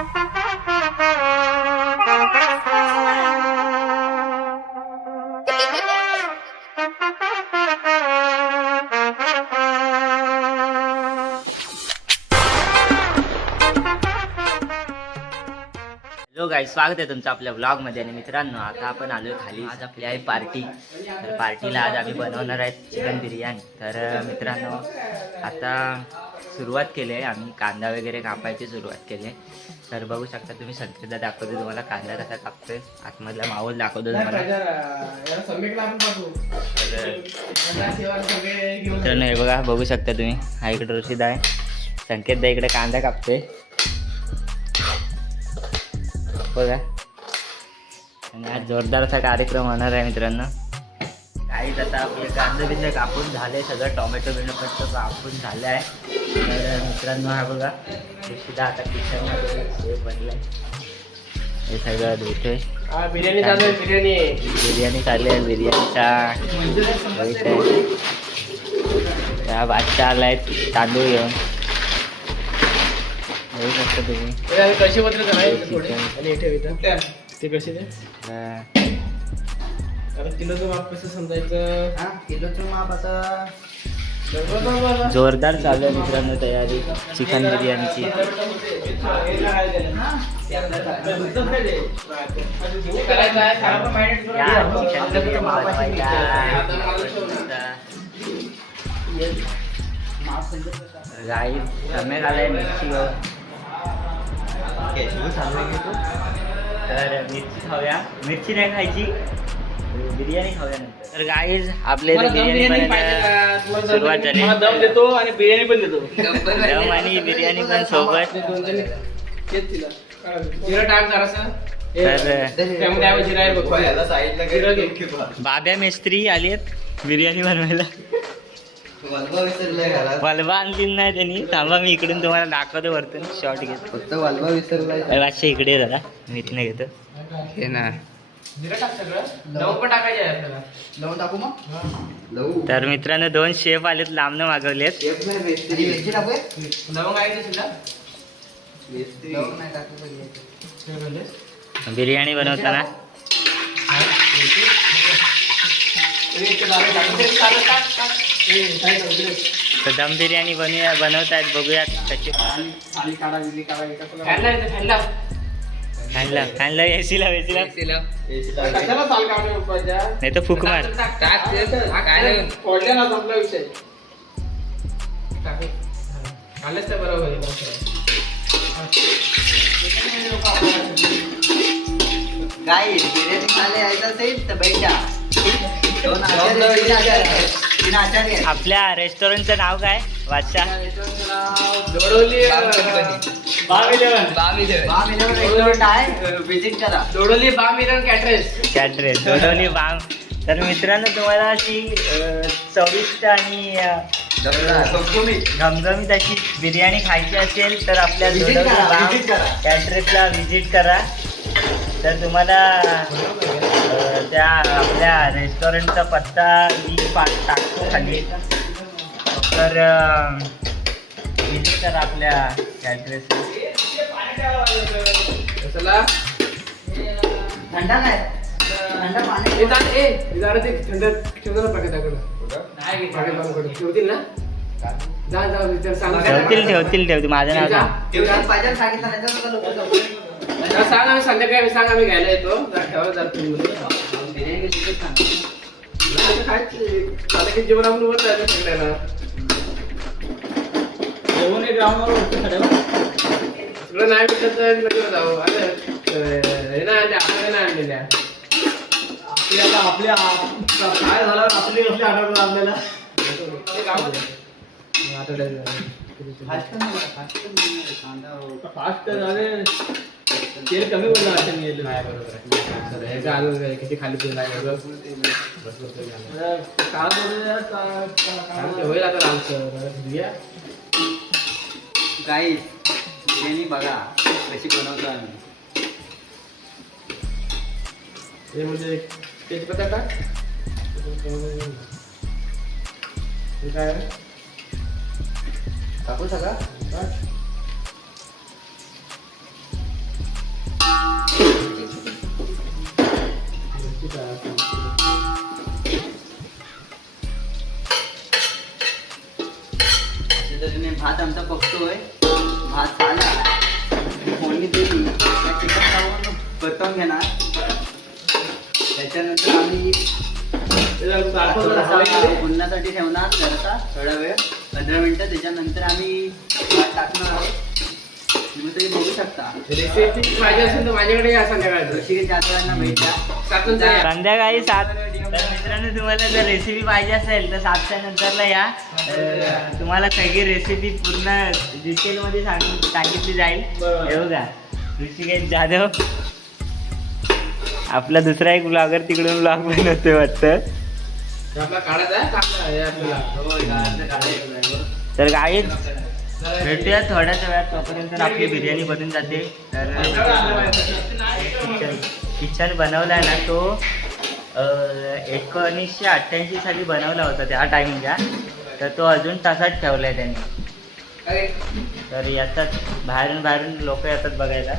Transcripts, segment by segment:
Hello गाईस, स्वागत आहे तुमचं आपल्या व्लॉगमध्ये. आणि मित्रांनो, आता आपण आलोय खाली. आज आपली आहे पार्टी. तर पार्टीला आज आम्ही बनवणार आहे चिकन बिर्याणी. तर मित्रांनो, आता सुरुवात केली आहे आम्ही. कांदा वगैरे कापायची सुरुवात केली आहे. तर बघू शकता तुम्ही. संकेतदा दाखवतो तुम्हाला कांदा कसा कापतोय. आतमधला माहोल दाखवतो तुम्हाला. मित्रांनो हे बघा, बघू शकता तुम्ही. हा इकडे रशीद आहे. संकेतदा इकडे कांदा कापतोय बघा. आणि आज जोरदार असा कार्यक्रम होणार आहे मित्रांनो. काहीच आता आपले कांदे बिंदे कापून झाले, सगळं टोमॅटो बिंडो पण कापून झालं आहे. तर मित्रांनो हा बघा, सुद्धा आता किचनमध्ये बनलं आहे. हे सगळं धुतोय. बिर्याणी चालू आहे. बिर्याणी चालू आहे. बिर्याणीचा त्या बादशाह आलाय तांदूळ घेऊन. बघू शकता तुम्ही. कशी पत्र ते कसे किलोचं माप कसं समजायचं. किलोचं माप आता जोरदार चालू आहे मित्रांनो तयारी चिकन बिर्याणीची. गाई समय आलाय मिरची. तर मिरची खाऊया. मिरची नाही खायची, बिर्याणी खाऊया नंतर. तर गाईज आपले बिर्याणी सुरुवात झाली. दम देतो आणि बिर्याणी पण देतो. दम आणि बिर्याणी पण सोबत. जिरा टाक जरासा. बाब्या मेस्त्री आलेत बिर्याणी बनवायला. वालवा आणली नाही त्यांनी. थांबा, मी इकडून तुम्हाला दाखवतो वरतून शॉर्ट घेतो. फक्त वालवा विसरलाय. बादशाह इकडे दादा, मी इथनं घेतो. हे ना. तर मित्रांनो, 2 शेफ आलेत, लांबनं मागवलेत. बिर्याणी बनवताना तर दम बिर्याणी बनवतायत. बघूयात कशी. खायला एसीला नाही तर फुक मार. बिर्याणी खायला यायचं असेल तर बैठा. आपल्या रेस्टॉरंटचं नाव काय बादशाह? दोडोली बाम इरन कॅटरेस दोडोली बाम. तर मित्रांनो, तुम्हाला अशी चविष्ट आणि घमघमीत अशी बिर्याणी खायची असेल तर आपल्या दोडोली बाम कॅटरेसला व्हिजिट करा. तर तुम्हाला त्या आपल्या रेस्टॉरंटचा पत्ता मी टाकतो खाली. तर व्हिजिट करा आपल्या ॲड्रेसला. थंडा नाही, थंडा पाणी. ठेवतील माझं नाव सांग. आम्ही संध्याकाळी सांग, आम्ही घ्यायला येतो. ठेवा जातो खायची जेवण आपण वर जायचं सगळ्याला. जेवण एक ग्राउंडवर सगळं नाही भेटत तर लगेच जाऊ. अरे हे ना आपल्याला नाही आणलेल्या. आपल्या काय झालं आपली कसली आठवण आपल्याला फास्ट झाले. तेल कमी बोलला असेल. किती खाली तेल आहे होईल आता आमचं. गाईस बिर्याणी बघा कशी बनवतो आम्ही. हे म्हणजे तेजपत्ता टाक. काय टाकू सगळं. पुन्हासाठी ठेवणार जरासा थोडा वेळ 15 मिनिटं. त्याच्यानंतर आम्ही भात टाकणार आहोत. तुम्ही तरी बघू शकता. रेसिपी पाहिजे असेल तर माझ्याकडे या संध्याकाळी. ऋषिकेश जाधवांना भेट द्या. संध्याकाळी 7. तर मित्रांनो तुम्हाला जर रेसिपी पाहिजे असेल तर 7च्या नंतरला या. तुम्हाला सगळी रेसिपी पूर्ण डिटेलमध्ये सांगितली जाईल. हे बघा ऋषिकेश जाधव आपला दुसरा एक ब्लॉगर तिकडून ब्लॉग बनवतोय वाटतं. आपला काढायचा आहे आपल्याला. तर गाईज भेटूया थोड्याच वेळात. तोपर्यंत आपली बिर्याणी बनून जाते. तर किचन बनवला आहे ना तो 1988 साली बनवला होता त्या टायमिंगला. तर तो अजून तसाच ठेवला आहे त्यांनी. तर येतात बाहेरून लोक येतात बघायला.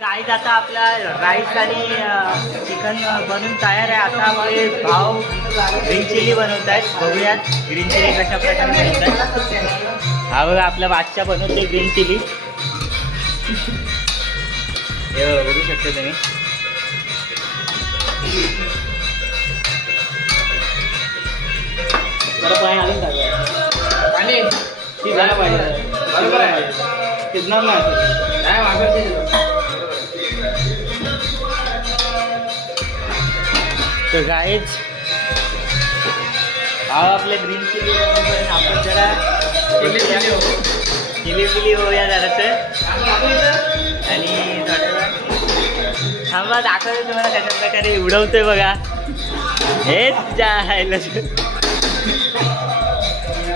राईस आता आपला राईस आणि चिकन बनून तयार आहे. आता आपले भाव ग्रीन चिली बनवत आहेत. बघूयात ग्रीन चिली कशा प्रकारे बनवतात. हा बघा आपला बादशाह बनवते ग्रीन चिली. हे बघू शकता तुम्ही. पाणी ती झालं पाहिजे. बरोबर आहे. कितना काय वापरते. तर गाईज हा आपल्या ग्रीन चिली आपण जरा चिली होऊया जरासं. आणि थांबा दाखवतो तुम्हाला कशा प्रकारे उडवतोय बघा. हेच जायला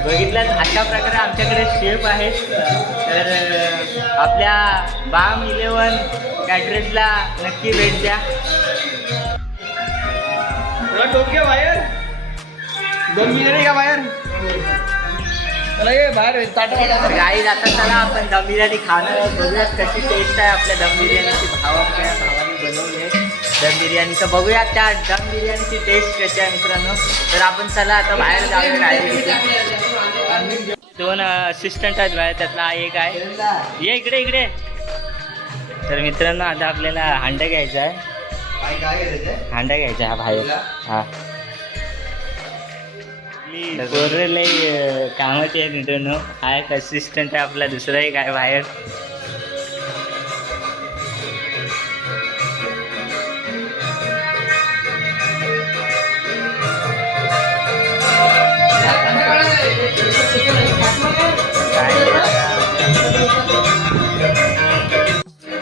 बघितलं अशा प्रकारे आमच्याकडे शेफ आहेत. तर आपल्या बाम 11 कॅटरेजला नक्की भेट द्या. टोके बाहेर 2 मिनिट का बाहेर बाहेर गाई जातात. चला आपण दम बिर्याणी खाणं बघूयात कशी टेस्ट आहे आपल्या दम बिर्याणीची. आपल्या भावाने बनवली आहे दम बिर्याणी. तर बघूयात त्या दम बिर्याणीची टेस्ट कशी आहे मित्रांनो. तर आपण चला आता बाहेर जाऊया. डायरेक्ट 2 असिस्टंट आहेत बाहेर. त्यातला एक आहे. ये इकडे. तर मित्रांनो आता आपल्याला हांडा घ्यायचा आहे. हांडा घ्यायचा हा बाहेर. हा गोरे कामाचे आहे मित्रांनो. हा एक असिस्टंट आहे आपला. दुसरा एक आहे बाहेर.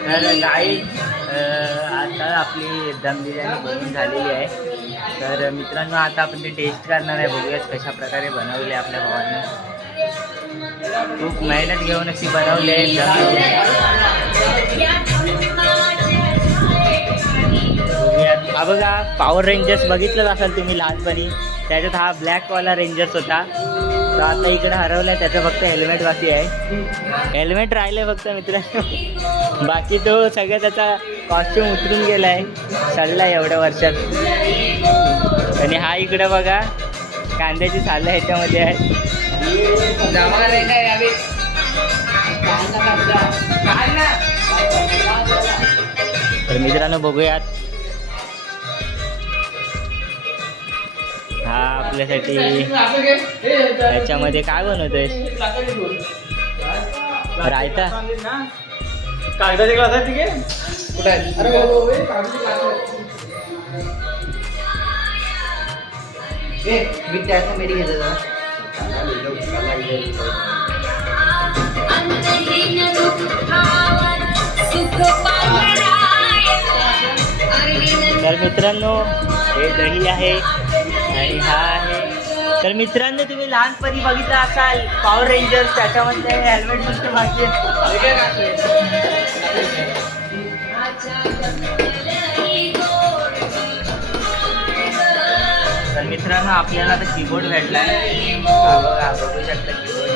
तर गाई आता आपली दम बिर्याणी बनवून झालेली आहे. तर मित्रांनो आता आपण ते टेस्ट करणार आहे. बघूयात कशा प्रकारे बनवले आपल्या भावाने. खूप मेहनत घेऊन अशी बनवली आहे दम बिर्याणी. हा बघा पॉवर रेंजर्स बघितलंच असाल तुम्ही लहानपणी. त्याच्यात हा ब्लॅकवाला रेंजर्स होता. तर आता इकडे हरवला आहे. त्याचं फक्त हेल्मेट बाकी आहे. हेल्मेट राहिलं आहे फक्त मित्रांनो. बाकी तो सगळं त्याचा कॉस्ट्यूम उतरून गेला आहे. सडला एवढ्या वर्षात. आणि हा इकडे बघा कांद्याची सालं ह्याच्यामध्ये आहे. तर मित्रांनो बघूयात. हा आपल्यासाठी ह्याच्यामध्ये काय बनवतोय. रायता कागदाचे ग्लास आहे ठीक आहे. कुठे आहे. अरे मी त्याचं मेरी घेतलं. तर मित्रांनो हे दही आहे आणि हा आहे. तर मित्रांनो तुम्ही लहानपणी बघितलं असाल पॉवर रेंजर्स. त्याच्यामध्ये हेल्मेट नुसते बाकी तर मित्रांनो आपल्याला आता कीबोर्ड भेटलाय. हा बघा, बघू शकता कीबोर्ड.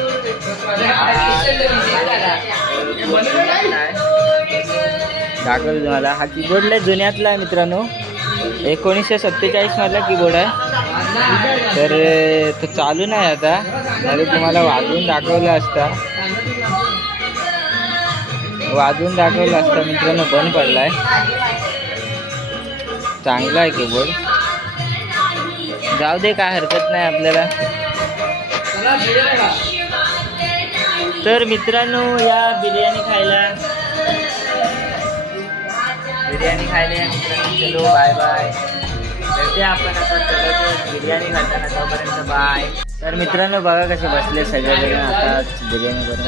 दाखवतो तुम्हाला. हा कीबोर्ड लय जुन्यातला आहे मित्रांनो. 1947 मधला कीबोर्ड आहे. तर तो चालू नाही आता. तर तुम्हाला वाजवून दाखवलं असता मित्रांनो. बंद पडलाय. चांगला आहे कीबोर्ड. जाऊ दे, काय हरकत नाही आपल्याला. तर मित्रांनो या बिर्याणी खायला मित्रांनो. चलो बाय बाय. भेटूया आपण आता चलो बिर्याणी खाताना. तोपर्यंत बाय. तर मित्रांनो बघा कसे बसले सगळेजण आता बिर्याणी करून.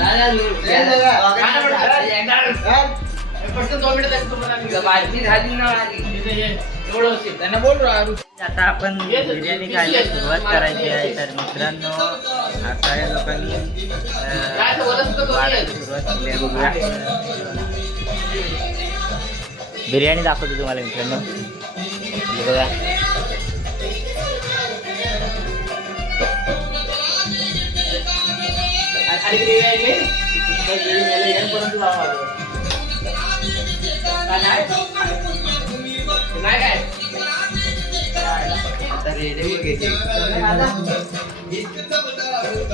आता आपण बिर्याणी खायला सुरुवात करायची आहे. तर मित्रांनो आता या लोकांनी वाढायला सुरुवात केली आहे. बघूया बिर्याणी दाखवतो तुम्हाला मित्रांनो. बघा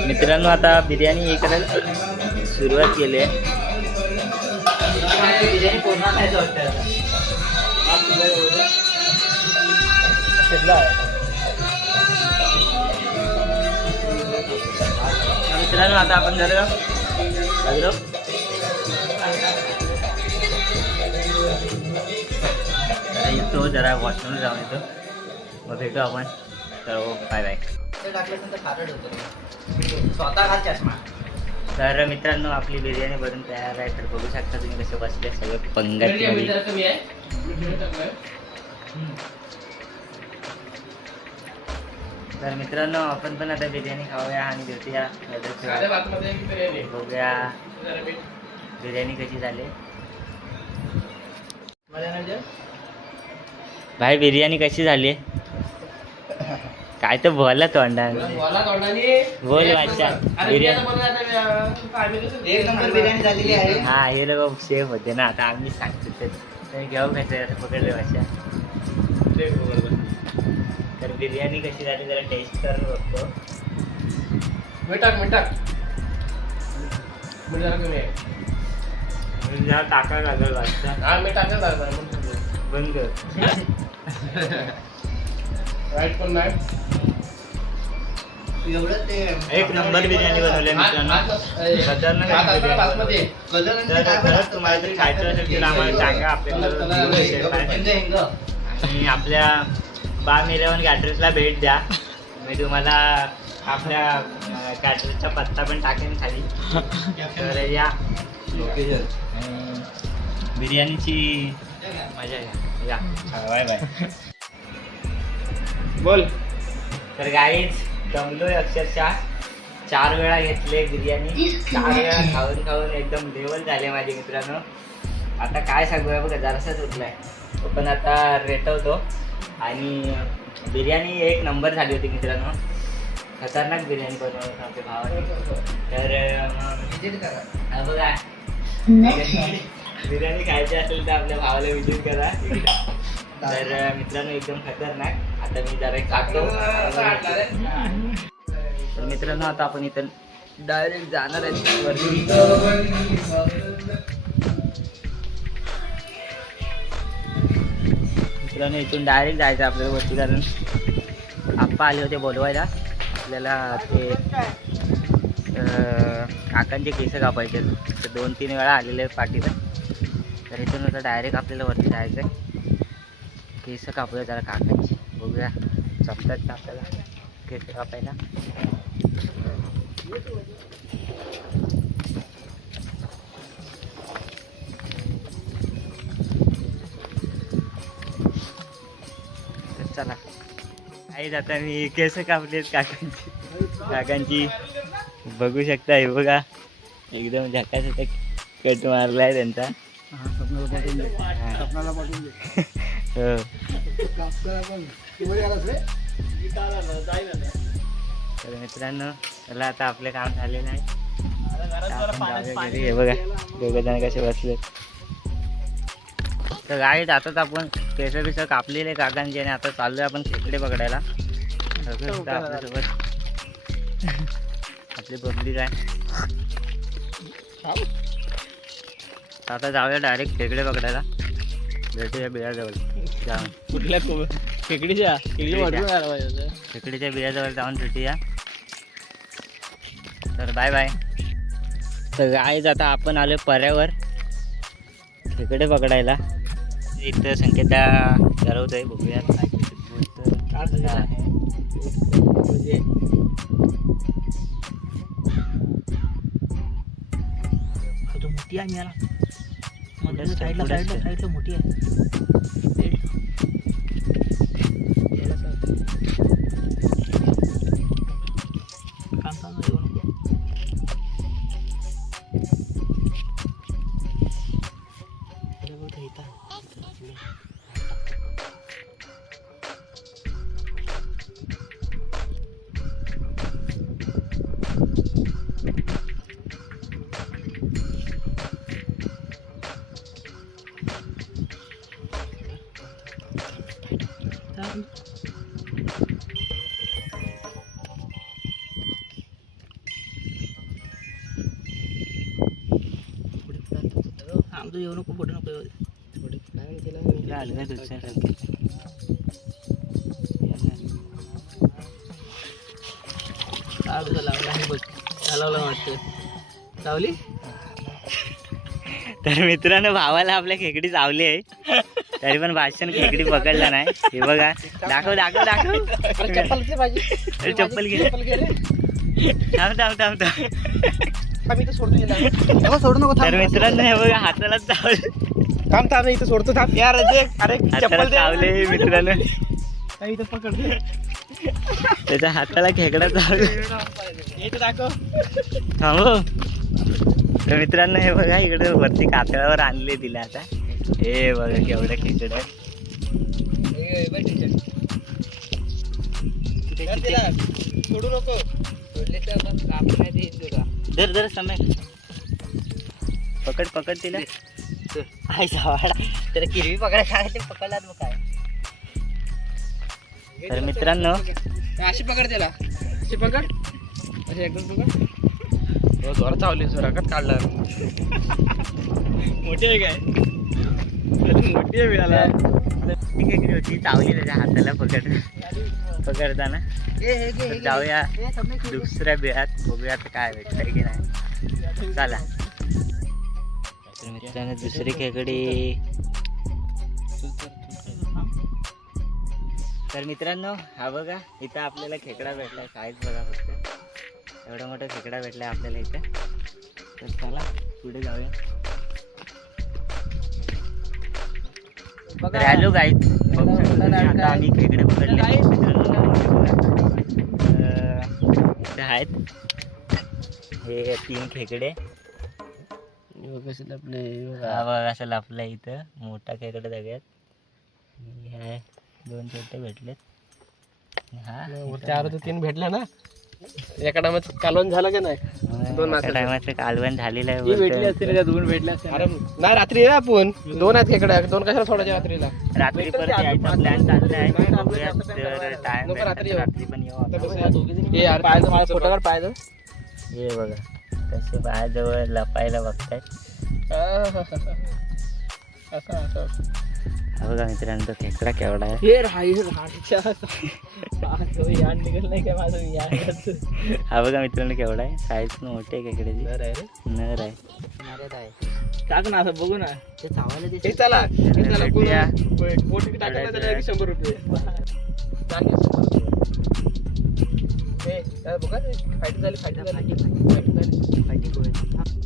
मित्रांनो आता बिर्याणी हे करायला सुरुवात केली आहे. बिर्याणी पूर्ण खायचं वाटतं. मित्रांनो आता आपण जरा येतो, जरा वॉशरूम जाऊन येतो, मग भेटू आपण. तर बाय बाय. तर मित्रांनो आपली बिर्याणी बनून तयार आहे. तर बघू शकता तुम्ही कसे बसले सगळे पंगत. तर मित्रांनो आपण पण आता बिर्याणी खाऊया आणि भेटूया. बघूया बिर्याणी कशी झाली. भाई बिर्याणी कशी झाली काय तर बोला तोंडाने. बोल वाचा. एक नंबर बिर्याणी झालेली आहे. हा हे लोक शेफ होते ना, आता आम्ही सांगतो तर घेऊ कसं पकडले भाषा. तर बिर्याणी कशी झाली जरा टेस्ट करून बघतो. जरा टाका लागल वाटतं. बंद एवढं ते एक नंबर बिर्याणी बनवली मित्रांनो. खतरनाक बिर्याणी. खरंच तुम्हाला जर खायचं असेल तर आम्हाला सांगा. आपल्याला आणि आपल्या बाम 11 कॅटरर्सला भेट द्या. मी तुम्हाला आपल्या कॅटरर्सचा पत्ता पण टाकेन खाली. तर या बिर्याणीची मजा घ्या. Bye bye. बोल. तर गाईज दमलोय अक्षरशः. 4 वेळा घेतले बिर्याणी. 4 वेळा खाऊन खाऊन एकदम लेवल झाले माझे मित्रांनो. आता काय सांगूया बघा, जरासाच उठलाय तो पण आता रेटवतो. आणि बिर्याणी एक नंबर झाली होती मित्रांनो. खतरनाक बिर्याणी बनवत आपल्या भावाने. तर बघा बिर्याणी खायची असेल तर आपल्या भावाला विजिट करा. तर मित्रांनो एकदम खतरनाक. आता मी जरा खातो. तर मित्रांनो आता आपण इथं डायरेक्ट जाणार आहे वरती. मित्रांनो इथून डायरेक्ट जायचं आपल्याला वरती, कारण आप्पा आले होते बोलवायला आपल्याला. ते काकांचे केस कापायचे. तर 2-3 वेळा आलेले पाठीला. तर इथून आता डायरेक्ट आपल्याला वरती जायचं आहे. केस कापूया जरा काकांची. बघूया जमतात का आपल्याला केस कापायला. चला आई आता मी केस कापलेत काकांची. बघू शकता हे बघा एकदम झकास कट मारलाय त्यांचा. हो तर मित्रांनो चला आता आपले काम झालेलं आहे. आपण जाऊया घरी. हे बघा दोघं जण कसे बसले. तर गाईत आताच आपण केस बिस कापलेले काकांचे आणि आता चाललोय आपण खेकडे पकडायला. आपल्यासोबत आपली पब्लिक आहे. आता जाऊया डायरेक्ट खेकडे पकडायला. भेटूया बिळाजवळ जाऊन. कुठल्या खेकडीच्या खेकडीच्या बिळाजवळ जाऊन भेटूया. तर बाय बाय. तर गाईज आता आपण आलो पर्यावर खेकडे पकडायला. इथं संकेता ठरवतोय बघूया मोठी आहे याला साईडला मोठी आहे. आमचं जेवण खूप मोठं नको चावली. तर मित्रांनो भावाला आपल्या खेकडी चावली आहे तरी पण भाषण खेकडी पकडला नाही. हे बघा दाखव दाखव दाखव. चप्पल घे. थांब थांब थांब थांब. सोडू नको. तर मित्रांनो हे बघा हाताला चावले. थांब थांब इथं सोडतो. थांब यार. अरे हाताला चावले मित्रांनो. इथं पकड. त्याच्या हाताला खेकडा चावले. इथं दाखव. थांब. तर मित्रांनो हे बघा इकडे वरती कातळावर आणले तिला. आता हे बघा केवढं खेकडं आहे. सोडू नको. सोडले तर धर धर समय पकड पकड तिला. त्याला किरवी पकडायला पकडलात मग काय. तर मित्रांनो अशी पकड त्याला. अशी पकड. अशी एकदम पकड. जोरात चावली. जोरात काढला. मोठी आहे काय. मोठी आहे मिळाला. खेकडी होती चावली त्याच्या हाताला पकडताना. जाऊया दुसऱ्या बिळात बघूया आता काय भेटतंय की नाही. चला. तर मित्रांनो दुसरी खेकडी. तर मित्रांनो हा बघा इथं आपल्याला खेकडा भेटलाय. साईज बघा फक्त एवढा मोठा खेकडा भेटलाय आपल्याला इथं. तर चला पुढे जाऊया. तर हॅलो गाईज बघू शकता तुम्ही आता आम्ही खेकडे पकडले. इथे आहेत हे 3 खेकडे. हा बघा असं लपलंय इथं. मोठा खेकडा सगळ्यात. हे 2 छोटे भेटलेत. हा 3 भेटल्या ना. एका टायमात कालवण झालं का नाही. 2 मासे टायमाचं कालवण झालेलं आहे. भेटली असतील त्या 2 भेटल्या असतील. अरे नाही रात्री आहे आपण 2 आहेत खेकड्या. 2 कशाला सोडायच्या रात्रीला. रात्री परत यायचा प्लॅन चाललाय. बघूया जर टाइम रात्री पण येऊ. हे यार पायाचं मला फोटो काढ पायाचं. हे बघा कसे बाहेरजवळ लपायला बघतायत. हा बघा मित्रांनो तो खेकडा केवढा आहे. हे हा बघा मित्रांनो केवढा आहे. साईज पण मोठी आहे खेकड्याची. नर आहे. टाक ना असं बघू ना. ते चावायला दे. हे चला भेटूया. पोटी टाकायला त्याला 100 रुपये.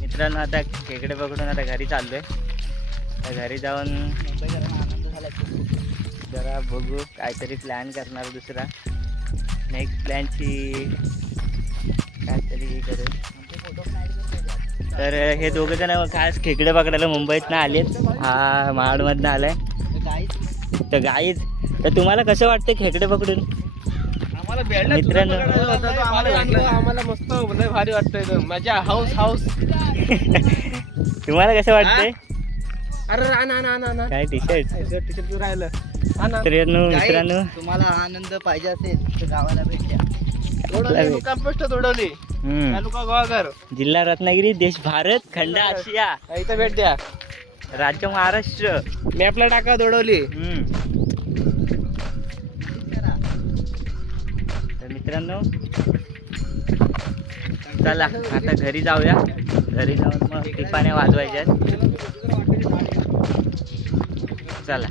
मित्रांनो आता खेकडे पकडून आता घरी चाललोय. घरी जाऊन जरा बघू काहीतरी प्लॅन करणार दुसरा. नेक्स्ट प्लॅनची काहीतरी करू. तर हे दोघं जण खास खेकडे पकडायला मुंबईतनं आलेत. हा महाडमधनं आलाय. तर गाईज तर तुम्हाला कसं वाटतं खेकडे पकडून. मित्रांनो आम्हाला मस्त लय भारी वाटतंय माझ्या हाऊस हाऊस. तुम्हाला कसं वाटतंय? अरे ना काय टी शर्ट टी शर्ट राहिलं. मित्रांनो तुम्हाला हा आनंद पाहिजे असेल तर गावाला भेट द्या. कंपोस्ट तोडवली तालुका गोवाघर, जिल्हा रत्नागिरी, देश भारत, खंड आशिया, इथं भेट द्या. राज्य महाराष्ट्र. मॅपला टाका तोडवली. तर मित्रांनो चला आता घरी जाऊया. घरी जाऊन मग टिपाण्या वाजवायच्यात. चला.